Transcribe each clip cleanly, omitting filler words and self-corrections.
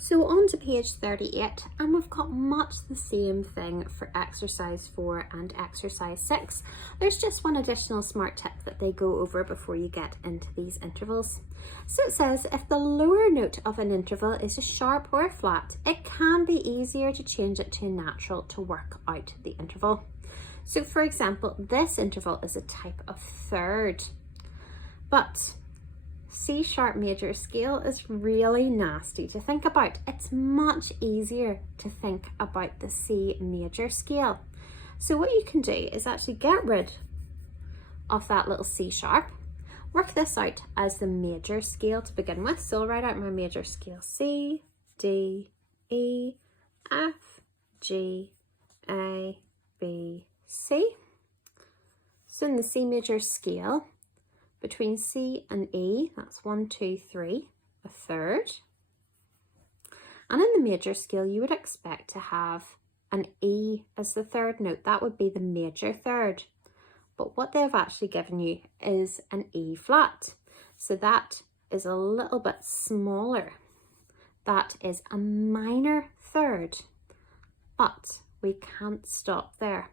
So on to page 38, and we've got much the same thing for exercise 4 and exercise 6. There's just one additional smart tip that they go over before you get into these intervals. So it says if the lower note of an interval is a sharp or a flat, it can be easier to change it to a natural to work out the interval. So for example, this interval is a type of third, but C sharp major scale is really nasty to think about. It's much easier to think about the C major scale. So what you can do is actually get rid of that little C sharp, work this out as the major scale to begin with. So I'll write out my major scale: C, D, E, F, G, A, B, C. So in the C major scale, between C and E, that's 1, 2, 3, a third. And in the major scale, you would expect to have an E as the third note. That would be the major third. But what they've actually given you is an E flat. So that is a little bit smaller. That is a minor third. But we can't stop there.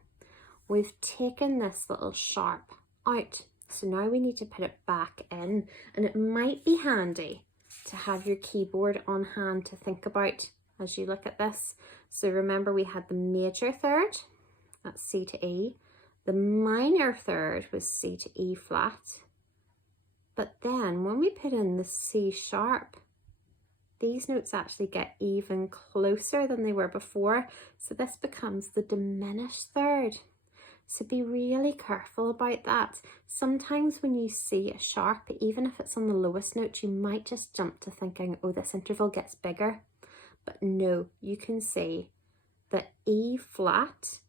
We've taken this little sharp out. So now we need to put it back in, and it might be handy to have your keyboard on hand to think about as you look at this. So remember, we had the major third, that's C to E. The minor third was C to E flat. But then when we put in the C sharp, these notes actually get even closer than they were before. So this becomes the diminished third. So be really careful about that. Sometimes when you see a sharp, even if it's on the lowest note, you might just jump to thinking, oh, this interval gets bigger. But no, you can see that E flat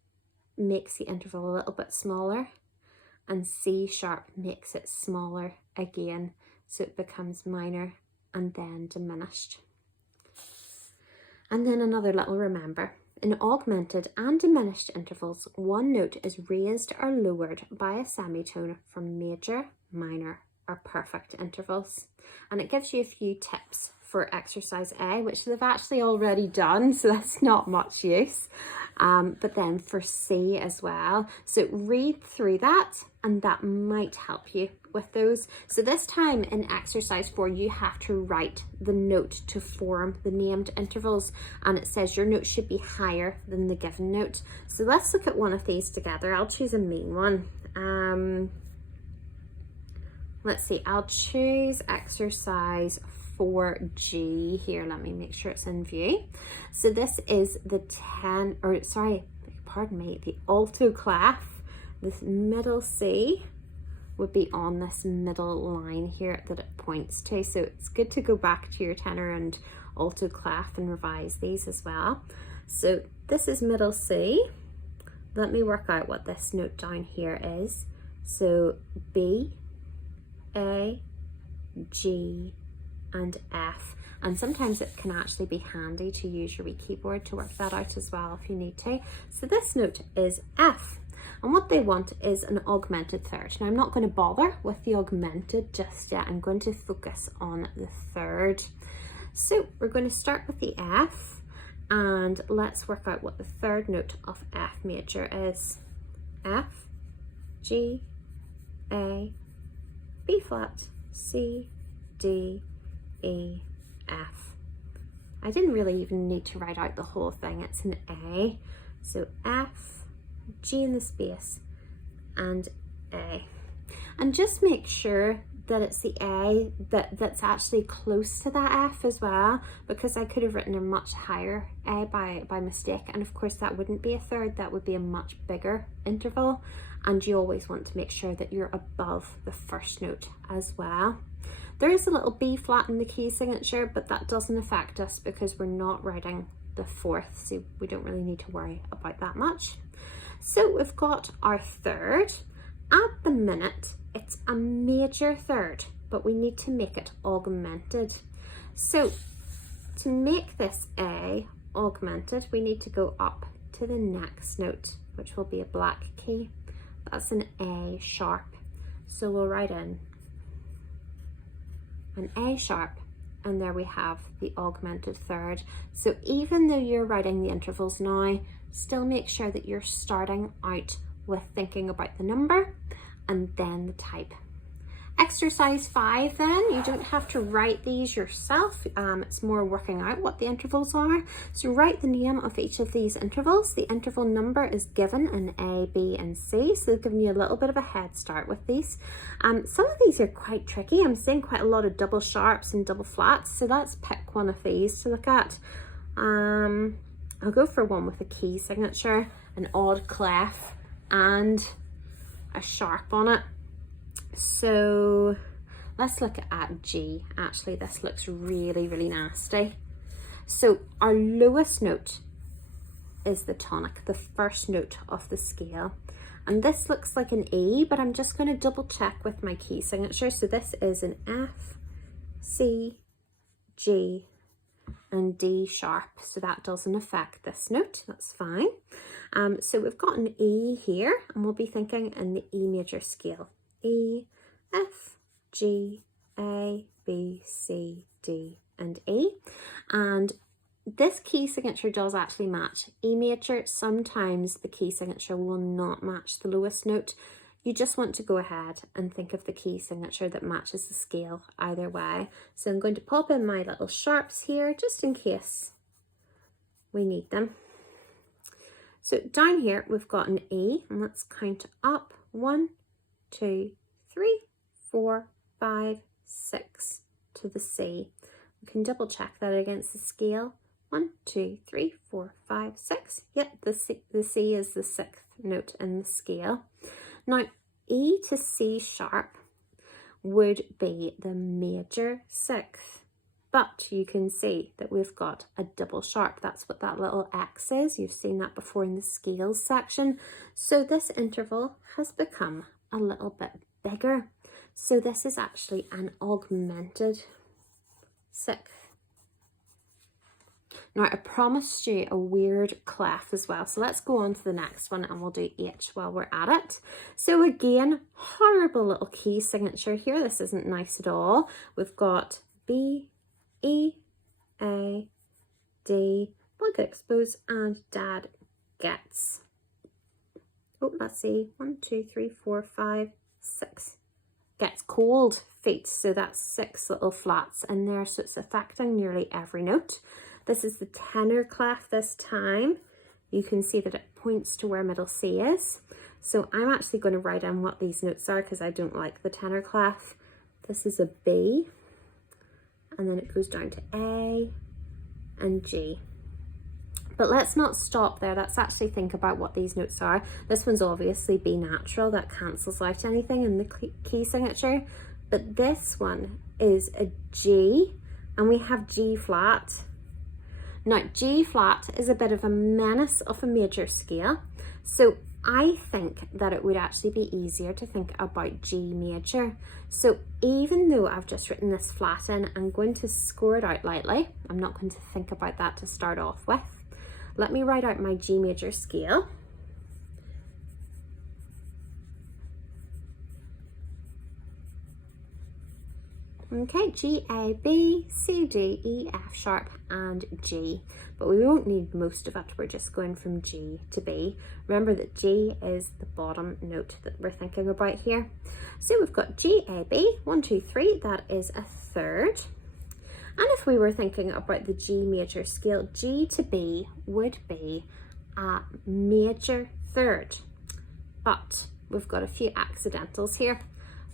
makes the interval a little bit smaller, and C sharp makes it smaller again. So it becomes minor and then diminished. And then another little remember. In augmented and diminished intervals, one note is raised or lowered by a semitone from major, minor, or perfect intervals. And it gives you a few tips for exercise A, which they've actually already done, so that's not much use. But then for C as well. So read through that, and that might help you with those. So this time in exercise 4, you have to write the note to form the named intervals, and it says your note should be higher than the given note. So let's look at one of these together. I'll choose a mean one. Let's see, I'll choose exercise 4G here. Let me make sure it's in view. So this is the the alto clef. This middle C would be on this middle line here that it points to. So it's good to go back to your tenor and alto clef and revise these as well. So this is middle C. Let me work out what this note down here is. So B, A, G, and F. And sometimes it can actually be handy to use your wee keyboard to work that out as well if you need to. So this note is F. And what they want is an augmented third. Now I'm not going to bother with the augmented just yet. I'm going to focus on the third. So we're going to start with the F, and let's work out what the third note of F major is. F, G, A, B flat, C, D, E, F. I didn't really even need to write out the whole thing. It's an A. So F, G in the space, and A. And just make sure that it's the A that's actually close to that F as well, because I could have written a much higher A by mistake, and of course that wouldn't be a third, that would be a much bigger interval, and you always want to make sure that you're above the first note as well. There is a little B flat in the key signature, but that doesn't affect us because we're not writing the fourth, so we don't really need to worry about that much. So we've got our third. At the minute, it's a major third, but we need to make it augmented. So to make this A augmented, we need to go up to the next note, which will be a black key. That's an A sharp. So we'll write in an A sharp and there we have the augmented third. So even though you're writing the intervals now, still make sure that you're starting out with thinking about the number and then the type. Exercise 5 then, you don't have to write these yourself, it's more working out what the intervals are. So write the name of each of these intervals. The interval number is given in A, B and C, so they've given you a little bit of a head start with these. Some of these are quite tricky. I'm seeing quite a lot of double sharps and double flats, so let's pick one of these to look at. I'll go for one with a key signature, an odd clef and a sharp on it. So let's look at G. Actually, this looks really, really nasty. So our lowest note is the tonic, the first note of the scale. And this looks like an E, but I'm just going to double check with my key signature. So this is an F, C, G, and D sharp. So that doesn't affect this note, that's fine. So we've got an E here, and we'll be thinking in the E major scale. E, F, G, A, B, C, D, and E. And this key signature does actually match E major. Sometimes the key signature will not match the lowest note. You just want to go ahead and think of the key signature that matches the scale either way. So I'm going to pop in my little sharps here just in case we need them. So down here we've got an E, and let's count up. 1, 2, 3, 4, 5, 6 to the C. We can double check that against the scale. 1, 2, 3, 4, 5, 6. Yep, the C is the 6th note in the scale. Now, E to C sharp would be the major 6th, but you can see that we've got a double sharp. That's what that little X is. You've seen that before in the scales section. So this interval has become a little bit bigger. So this is actually an augmented 6th. Now I promised you a weird clef as well. So let's go on to the next one and we'll do H while we're at it. So again, horrible little key signature here. This isn't nice at all. We've got B, E, A, D, blanket expose, and Dad gets. Oh, let's see, 1, 2, 3, 4, 5, 6. Gets cold feet, so that's 6 little flats in there, so it's affecting nearly every note. This is the tenor clef this time. You can see that it points to where middle C is. So I'm actually going to write down what these notes are because I don't like the tenor clef. This is a B, and then it goes down to A and G. But let's not stop there. Let's actually think about what these notes are. This one's obviously B natural. That cancels out anything in the key signature. But this one is a G, and we have G flat. Now, G flat is a bit of a menace of a major scale. So I think that it would actually be easier to think about G major. So even though I've just written this flat in, I'm going to score it out lightly. I'm not going to think about that to start off with. Let me write out my G major scale. Okay, G, A, B, C, D, E, F sharp, and G. But we won't need most of it. We're just going from G to B. Remember that G is the bottom note that we're thinking about here. So we've got G, A, B, 1, 2, 3. That is a third. And if we were thinking about the G major scale, G to B would be a major third. But we've got a few accidentals here.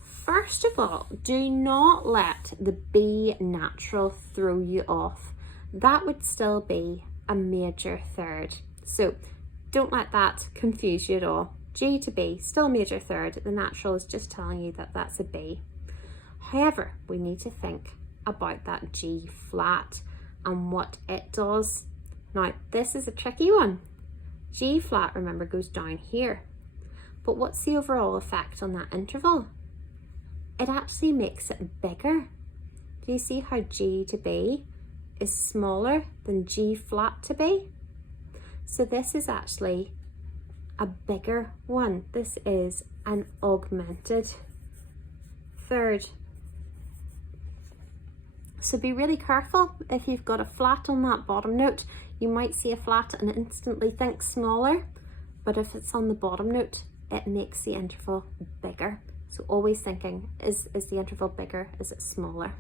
First of all, do not let the B natural throw you off. That would still be a major third. So don't let that confuse you at all. G to B, still major third. The natural is just telling you that that's a B. However, we need to think about that G flat and what it does. Now, this is a tricky one. G flat, remember, goes down here. But what's the overall effect on that interval? It actually makes it bigger. Do you see how G to B is smaller than G flat to B? So this is actually a bigger one. This is an augmented third. So be really careful. If you've got a flat on that bottom note, you might see a flat and instantly think smaller, but if it's on the bottom note, it makes the interval bigger. So always thinking, is the interval bigger? Is it smaller?